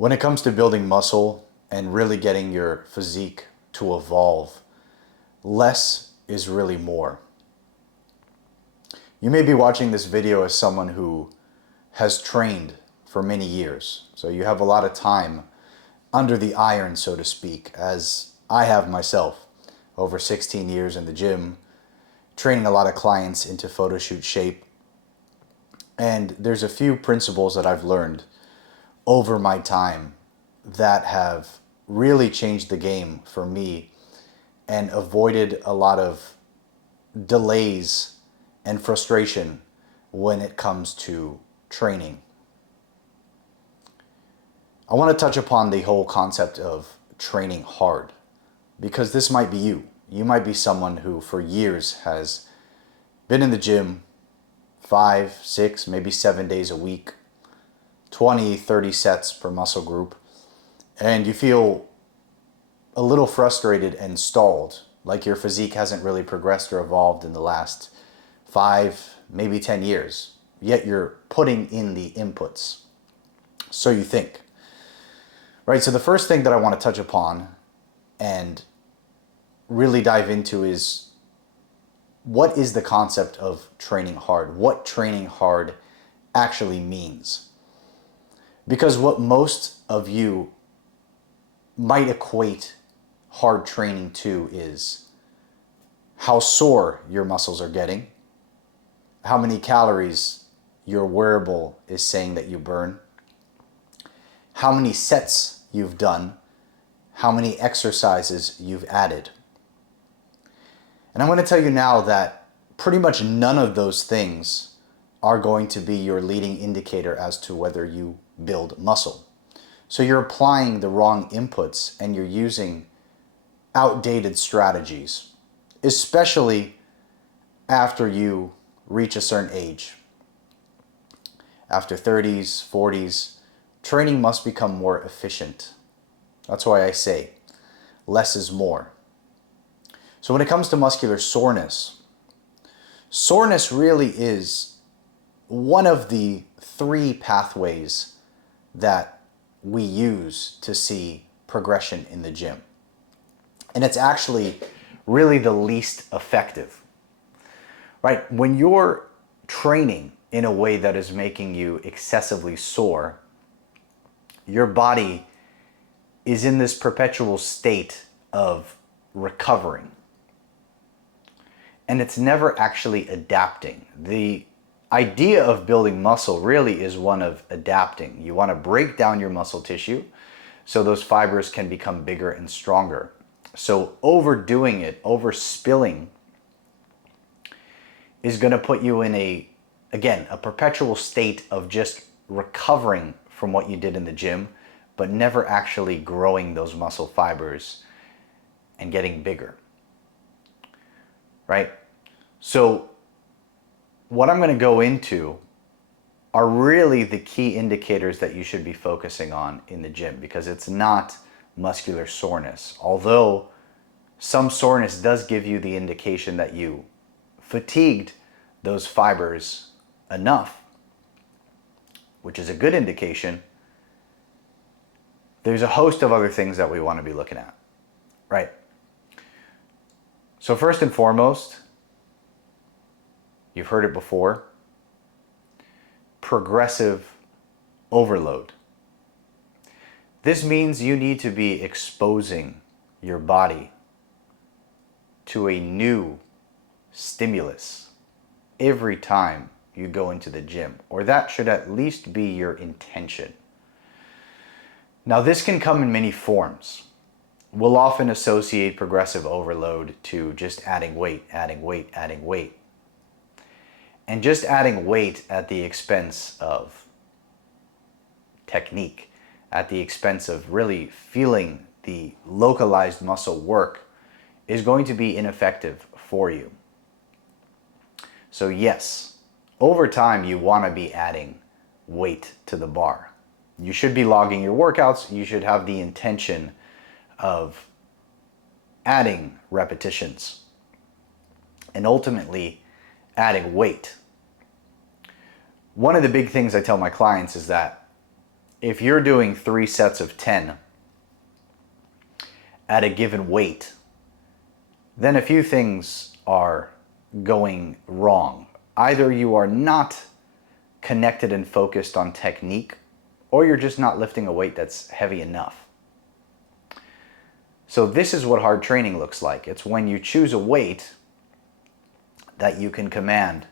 When it comes to building muscle and really getting your physique to evolve, less is really more. You may be watching this video as someone who has trained for many years, so you have a lot of time under the iron, so to speak, as I have myself. Over 16 years in the gym, training a lot of clients into photo shoot shape. And there's a few principles that I've learned over my time that have really changed the game for me and avoided a lot of delays and frustration when it comes to training. I want to touch upon the whole concept of training hard, because this might be you. You might be someone who for years has been in the gym 5, 6, maybe 7 days a week, 20, 30 sets per muscle group, and you feel a little frustrated and stalled, like your physique hasn't really progressed or evolved in the last 5, maybe 10 years, yet you're putting in the inputs. So you think. Right, so the first thing that I want to touch upon and really dive into is, what is the concept of training hard? What training hard actually means? Because what most of you might equate hard training to is how sore your muscles are getting, how many calories your wearable is saying that you burn, how many sets you've done, how many exercises you've added. And I'm going to tell you now that pretty much none of those things are going to be your leading indicator as to whether you build muscle. So you're applying the wrong inputs and you're using outdated strategies, especially after you reach a certain age. After 30s, 40s, training must become more efficient. That's why I say less is more. So when it comes to muscular soreness, soreness really is one of the 3 pathways that we use to see progression in the gym. And it's actually really the least effective. Right? When you're training in a way that is making you excessively sore, your body is in this perpetual state of recovering. And it's never actually adapting. The idea of building muscle really is one of adapting. You want to break down your muscle tissue so those fibers can become bigger and stronger. So overdoing it, overspilling, is going to put you in a perpetual state of just recovering from what you did in the gym, but never actually growing those muscle fibers and getting bigger. Right? So what I'm going to go into are really the key indicators that you should be focusing on in the gym, because it's not muscular soreness. Although some soreness does give you the indication that you fatigued those fibers enough, which is a good indication, there's a host of other things that we want to be looking at, right? So first and foremost, you've heard it before, progressive overload. This means you need to be exposing your body to a new stimulus every time you go into the gym, or that should at least be your intention. Now, this can come in many forms. We'll often associate progressive overload to just adding weight, adding weight, adding weight. And just adding weight at the expense of technique, at the expense of really feeling the localized muscle work, is going to be ineffective for you. So yes, over time you want to be adding weight to the bar. You should be logging your workouts. You should have the intention of adding repetitions and ultimately adding weight. One of the big things I tell my clients is that if you're doing 3 sets of 10 at a given weight, then a few things are going wrong. Either you are not connected and focused on technique, or you're just not lifting a weight that's heavy enough. So this is what hard training looks like. It's when you choose a weight that you can command,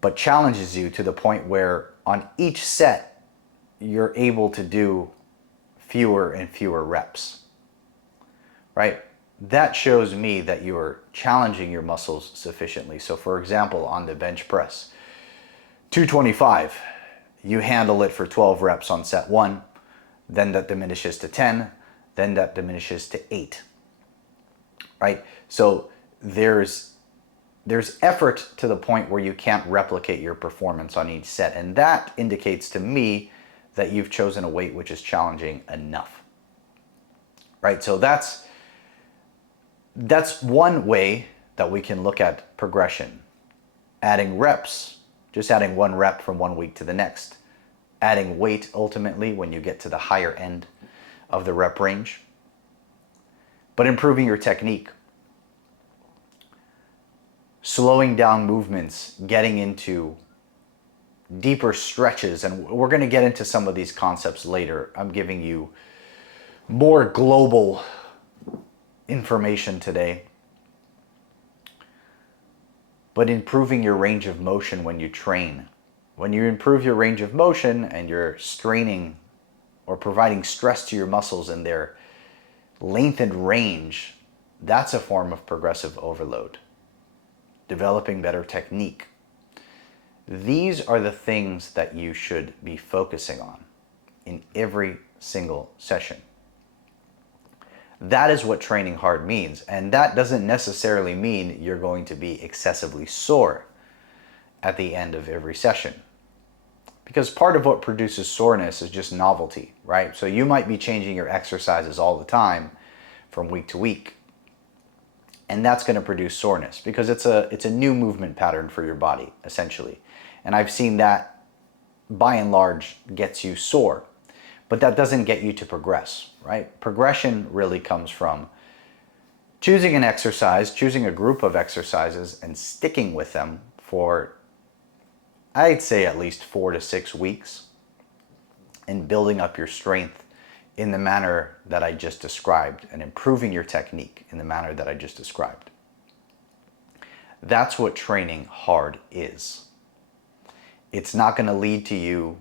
but challenges you to the point where on each set, you're able to do fewer and fewer reps, right? That shows me that you're challenging your muscles sufficiently. So for example, on the bench press, 225, you handle it for 12 reps on set 1, then that diminishes to 10, then that diminishes to 8, right? So there's effort to the point where you can't replicate your performance on each set, and that indicates to me that you've chosen a weight which is challenging enough, right? So that's one way that we can look at progression. Adding reps, just adding 1 rep from 1 week to the next. Adding weight ultimately when you get to the higher end of the rep range. But improving your technique. Slowing down movements, getting into deeper stretches, and we're going to get into some of these concepts later. I'm giving you more global information today. But improving your range of motion when you train. When you improve your range of motion and you're straining or providing stress to your muscles in their lengthened range, that's a form of progressive overload. Developing better technique. These are the things that you should be focusing on in every single session. That is what training hard means, and that doesn't necessarily mean you're going to be excessively sore at the end of every session. Because part of what produces soreness is just novelty, right? So you might be changing your exercises all the time from week to week, and that's going to produce soreness because it's a new movement pattern for your body, essentially. And I've seen that, by and large, gets you sore. But that doesn't get you to progress, right? Progression really comes from choosing an exercise, choosing a group of exercises, and sticking with them for, I'd say, at least 4 to 6 weeks, and building up your strength in the manner that I just described, and improving your technique in the manner that I just described. That's what training hard is. It's not going to lead to you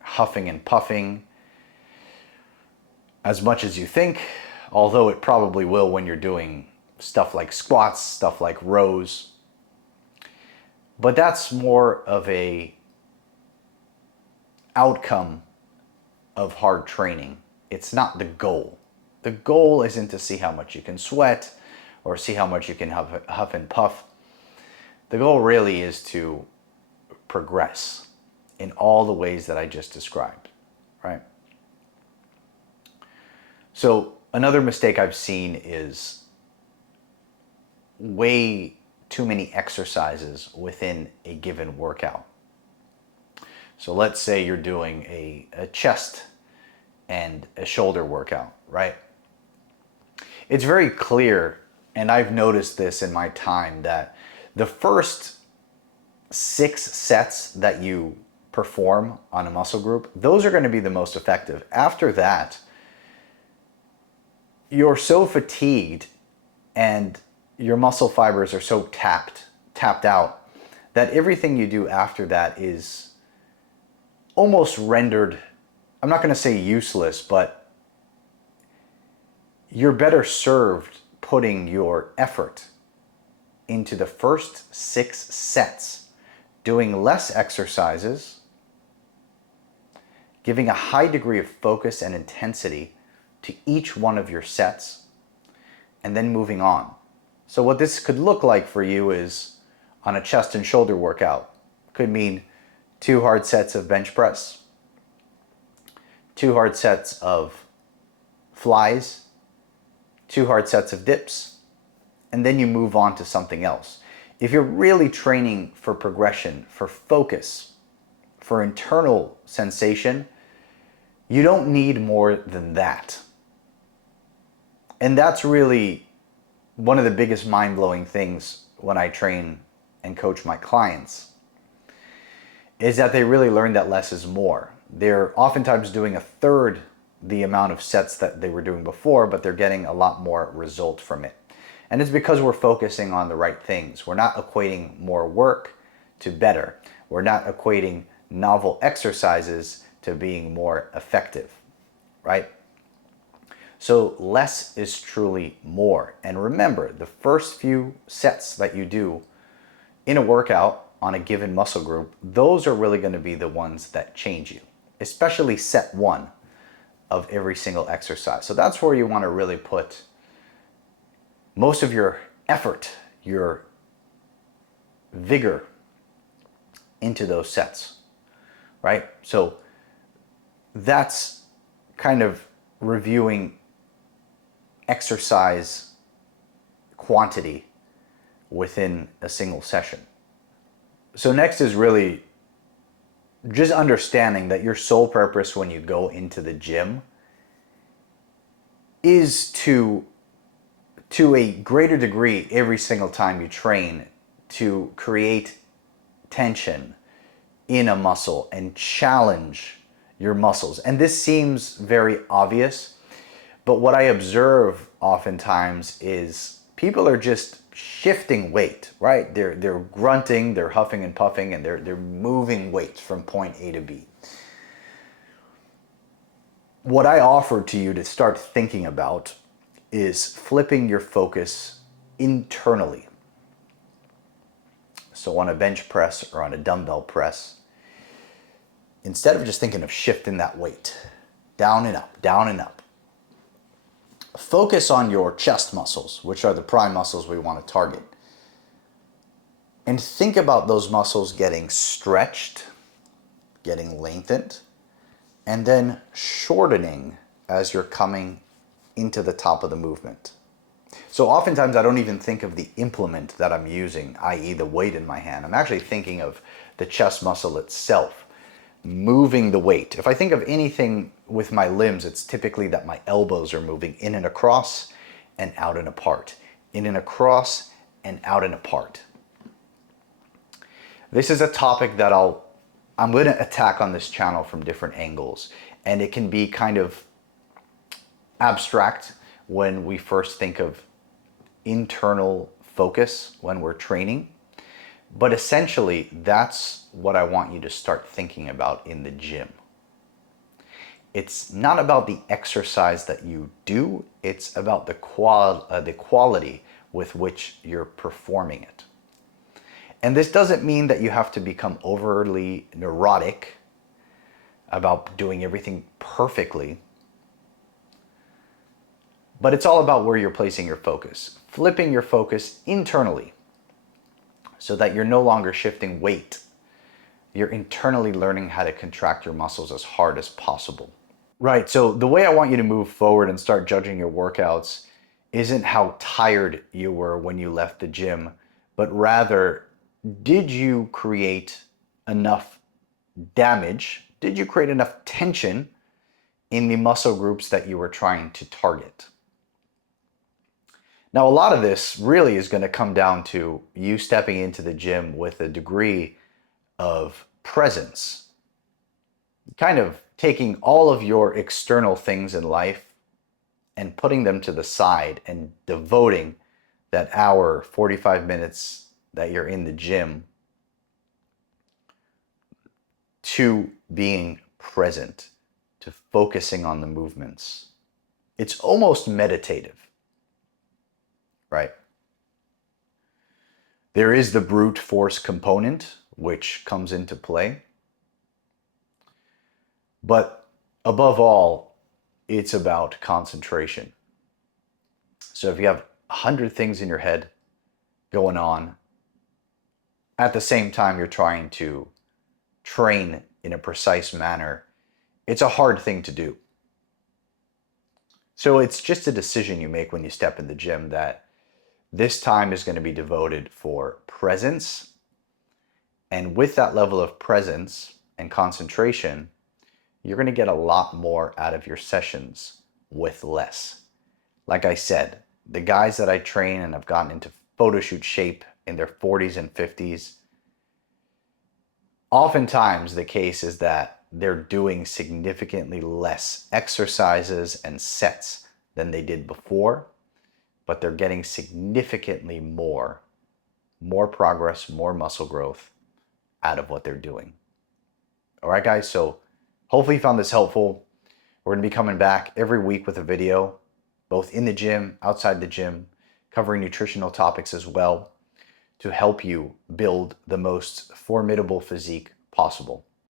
huffing and puffing as much as you think, although it probably will when you're doing stuff like squats, stuff like rows. But that's more of a outcome of hard training. It's not the goal. The goal isn't to see how much you can sweat or see how much you can huff and puff. The goal really is to progress in all the ways that I just described, right? So another mistake I've seen is way too many exercises within a given workout. So let's say you're doing a chest and a shoulder workout, right? It's very clear, and I've noticed this in my time, that the first 6 sets that you perform on a muscle group, those are going to be the most effective. After that, you're so fatigued and your muscle fibers are so tapped out that everything you do after that is almost rendered, I'm not going to say useless, but you're better served putting your effort into the first 6 sets, doing less exercises, giving a high degree of focus and intensity to each one of your sets, and then moving on. So what this could look like for you is, on a chest and shoulder workout, could mean 2 hard sets of bench press, 2 hard sets of flies, 2 hard sets of dips, and then you move on to something else. If you're really training for progression, for focus, for internal sensation, you don't need more than that. And that's really one of the biggest mind-blowing things when I train and coach my clients, is that they really learn that less is more. They're oftentimes doing a third the amount of sets that they were doing before, but they're getting a lot more result from it. And it's because we're focusing on the right things. We're not equating more work to better. We're not equating novel exercises to being more effective, right? So less is truly more. And remember, the first few sets that you do in a workout on a given muscle group, those are really going to be the ones that change you, especially set one of every single exercise. So that's where you want to really put most of your effort, your vigor into those sets, right? So that's kind of reviewing exercise quantity within a single session. So next is really just understanding that your sole purpose when you go into the gym is to a greater degree every single time you train, to create tension in a muscle and challenge your muscles. And this seems very obvious, but what I observe oftentimes is people are just shifting weight, right? They're grunting, they're huffing and puffing, and they're moving weight from point A to B. What I offer to you to start thinking about is flipping your focus internally. So on a bench press or on a dumbbell press, instead of just thinking of shifting that weight down and up, down and up, focus on your chest muscles, which are the prime muscles we want to target. And think about those muscles getting stretched, getting lengthened, and then shortening as you're coming into the top of the movement. So oftentimes I don't even think of the implement that I'm using, i.e. the weight in my hand. I'm actually thinking of the chest muscle itself, moving the weight. If I think of anything with my limbs, it's typically that my elbows are moving in and across and out and apart, in and across and out and apart. This is a topic that I'm going to attack on this channel from different angles, and it can be kind of abstract when we first think of internal focus when we're training. But essentially, that's what I want you to start thinking about in the gym. It's not about the exercise that you do, it's about the quality with which you're performing it. And this doesn't mean that you have to become overly neurotic about doing everything perfectly, but it's all about where you're placing your focus, flipping your focus internally so that you're no longer shifting weight. You're internally learning how to contract your muscles as hard as possible. Right, so the way I want you to move forward and start judging your workouts isn't how tired you were when you left the gym, but rather, did you create enough damage? Did you create enough tension in the muscle groups that you were trying to target? Now, a lot of this really is going to come down to you stepping into the gym with a degree of presence, kind of taking all of your external things in life and putting them to the side and devoting that hour, 45 minutes that you're in the gym to being present, to focusing on the movements. It's almost meditative. Right? There is the brute force component, which comes into play. But above all, it's about concentration. So if you have 100 things in your head going on, at the same time you're trying to train in a precise manner, it's a hard thing to do. So it's just a decision you make when you step in the gym that this time is going to be devoted for presence. And with that level of presence and concentration, you're going to get a lot more out of your sessions with less. Like I said, the guys that I train and have gotten into photo shoot shape in their 40s and 50s, oftentimes the case is that they're doing significantly less exercises and sets than they did before, but they're getting significantly more progress, more muscle growth out of what they're doing. All right, guys, so hopefully you found this helpful. We're going to be coming back every week with a video, both in the gym, outside the gym, covering nutritional topics as well, to help you build the most formidable physique possible.